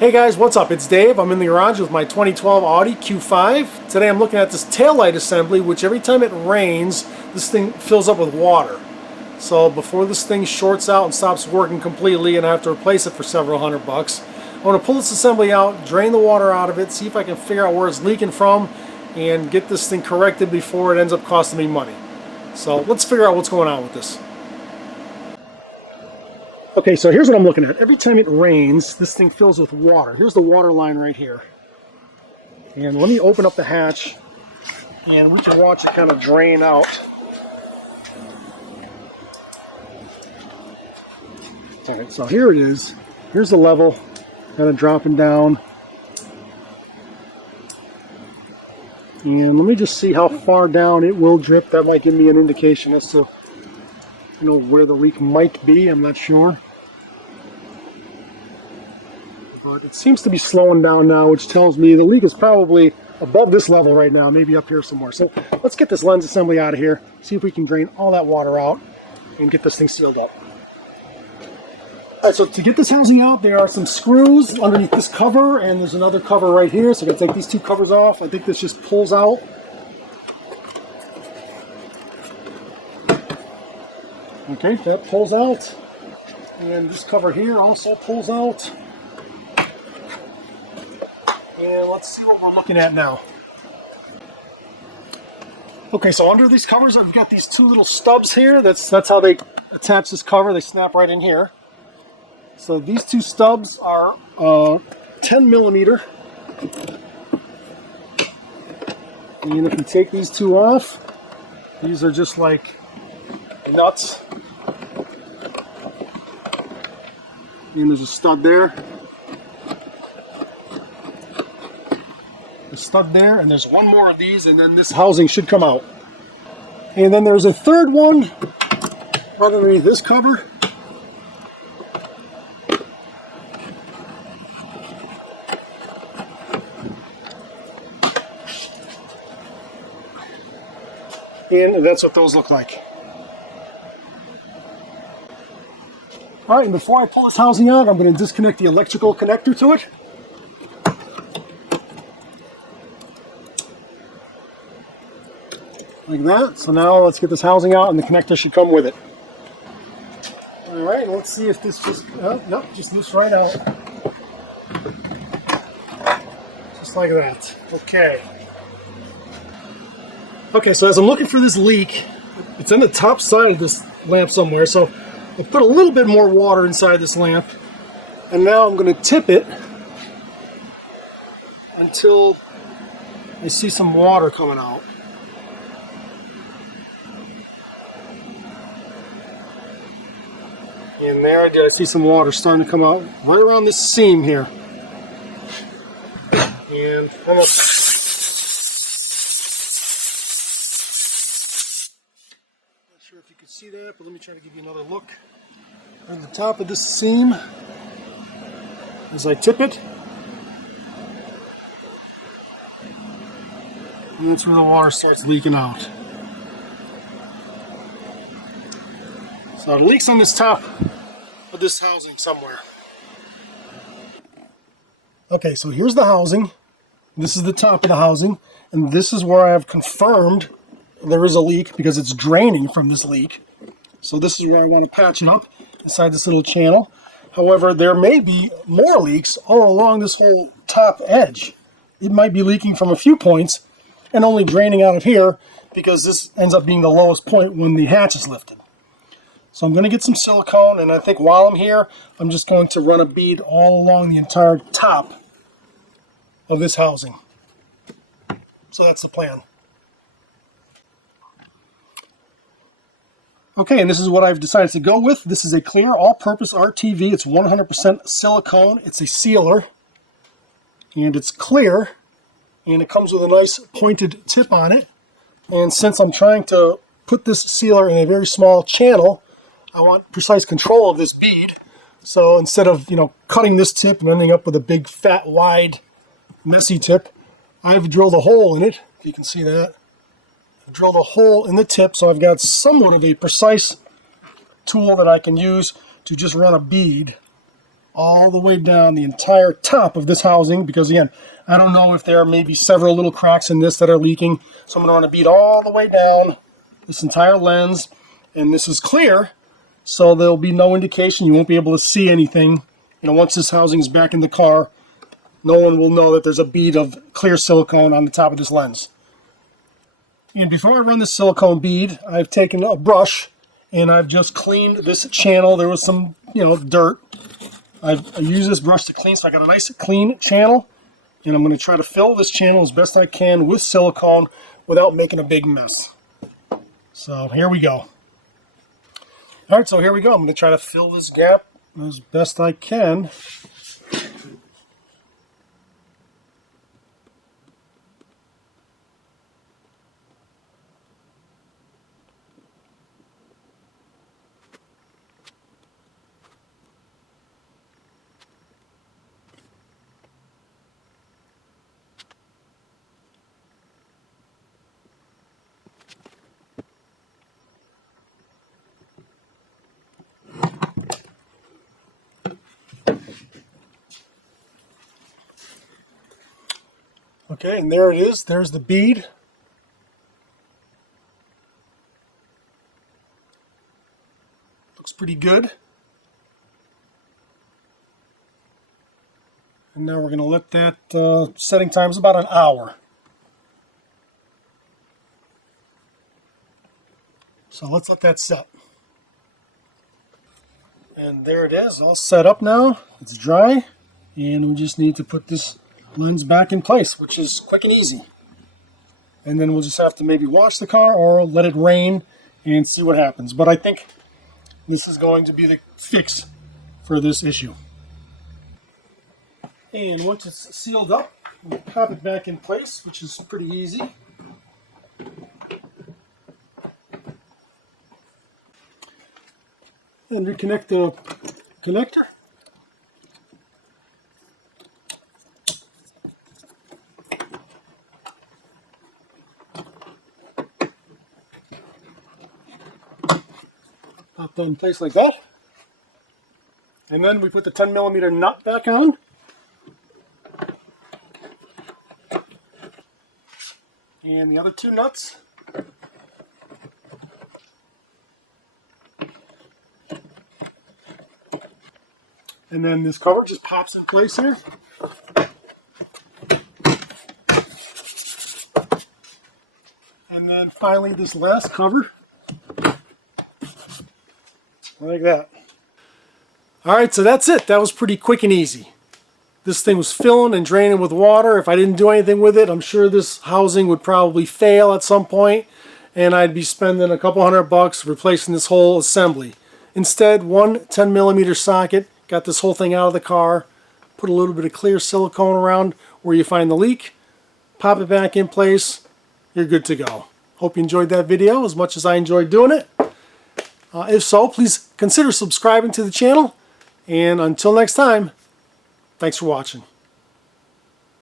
Hey guys, what's up? It's Dave. I'm in the garage with my 2012 Audi Q5. Today I'm looking at this taillight assembly, which every time it rains, this thing fills up with water. So before this thing shorts out and stops working completely and I have to replace it for several $100, I want to pull this assembly out, drain the water out of it, see if I can figure out where it's leaking from, and get this thing corrected before it ends up costing me money. So let's figure out what's going on with this. Okay, so here's what I'm looking at. Every time it rains, this thing fills with water. Here's the water line right here. And let me open up the hatch, and we can watch it kind of drain out. Okay, so here it is. Here's the level, kind of dropping down. And let me just see how far down it will drip. That might give me an indication as to where the leak might be. I'm not sure. But it seems to be slowing down now, which tells me the leak is probably above this level right now, maybe up here somewhere. So let's get this lens assembly out of here, see if we can drain all that water out and get this thing sealed up. All right, so to get this housing out, there are some screws underneath this cover, and there's another cover right here. So I'm going to take these two covers off. I think this just pulls out. Okay, that pulls out. And this cover here also pulls out. And let's see what we're looking at now. Okay, so under these covers I've got these two little stubs here. That's how they attach this cover. They snap right in here. So these two stubs are 10 millimeter. And if you take these two off, these are just like nuts. And there's a stud there. A stud there, and there's one more of these, and then this housing should come out. And then there's a third one right underneath this cover. And that's what those look like. All right, and before I pull this housing out, I'm going to disconnect the electrical connector to it. Like that. So now let's get this housing out, and the connector should come with it. All right, let's see if this just, nope, just loops right out. Just like that. Okay. Okay, so as I'm looking for this leak, it's on the top side of this lamp somewhere. So I put a little bit more water inside this lamp, and now I'm going to tip it until I see some water coming out. And there I did. I see some water starting to come out right around this seam here. And almost. Not sure if you can see that, but let me try to give you another look. On the top of this seam, as I tip it. And that's where the water starts leaking out. So it leaks on this top of this housing somewhere. Okay, so here's the housing. This is the top of the housing, and this is where I have confirmed there is a leak because it's draining from this leak. So this is where I want to patch it up inside this little channel. However, there may be more leaks all along this whole top edge. It might be leaking from a few points and only draining out of here because this ends up being the lowest point when the hatch is lifted. So I'm going to get some silicone, and I think while I'm here, I'm just going to run a bead all along the entire top of this housing. So that's the plan. Okay, and this is what I've decided to go with. This is a clear all-purpose RTV. It's 100% silicone. It's a sealer, and it's clear, and it comes with a nice pointed tip on it. And since I'm trying to put this sealer in a very small channel, I want precise control of this bead. So instead of, cutting this tip and ending up with a big, fat, wide, messy tip, I've drilled a hole in it. If you can see that. I've drilled a hole in the tip, so I've got somewhat of a precise tool that I can use to just run a bead all the way down the entire top of this housing, because again, I don't know if there may be several little cracks in this that are leaking. So I'm going to want to beat all the way down this entire lens, and this is clear, so there'll be no indication. You won't be able to see anything. You know, once this housing is back in the car, no one will know that there's a bead of clear silicone on the top of this lens. And before I run this silicone bead, I've taken a brush and I've just cleaned this channel. There was some, dirt. I used this brush to clean, so I got a nice clean channel. And I'm going to try to fill this channel as best I can with silicone without making a big mess. So here we go. All right, so here we go. I'm going to try to fill this gap as best I can. Okay, and there it is. There's the bead. Looks pretty good. And now we're going to let that setting time is about an hour. So let's let that set. And there it is, all set up now. It's dry. And we just need to put this lens back in place, which is quick and easy. And then we'll just have to maybe wash the car or let it rain and see what happens. But I think this is going to be the fix for this issue. And once it's sealed up, we'll pop it back in place, which is pretty easy. And reconnect the connector. Pop that in place like that. And then we put the 10mm nut back on. And the other two nuts. And then this cover just pops in place here. And then finally this last cover. Like that. Alright, so that's it. That was pretty quick and easy. This thing was filling and draining with water. If I didn't do anything with it, I'm sure this housing would probably fail at some point, and I'd be spending a couple $100 replacing this whole assembly. Instead, one 10mm socket got this whole thing out of the car, put a little bit of clear silicone around where you find the leak, pop it back in place, you're good to go. Hope you enjoyed that video as much as I enjoyed doing it. If so, please consider subscribing to the channel, and until next time, thanks for watching.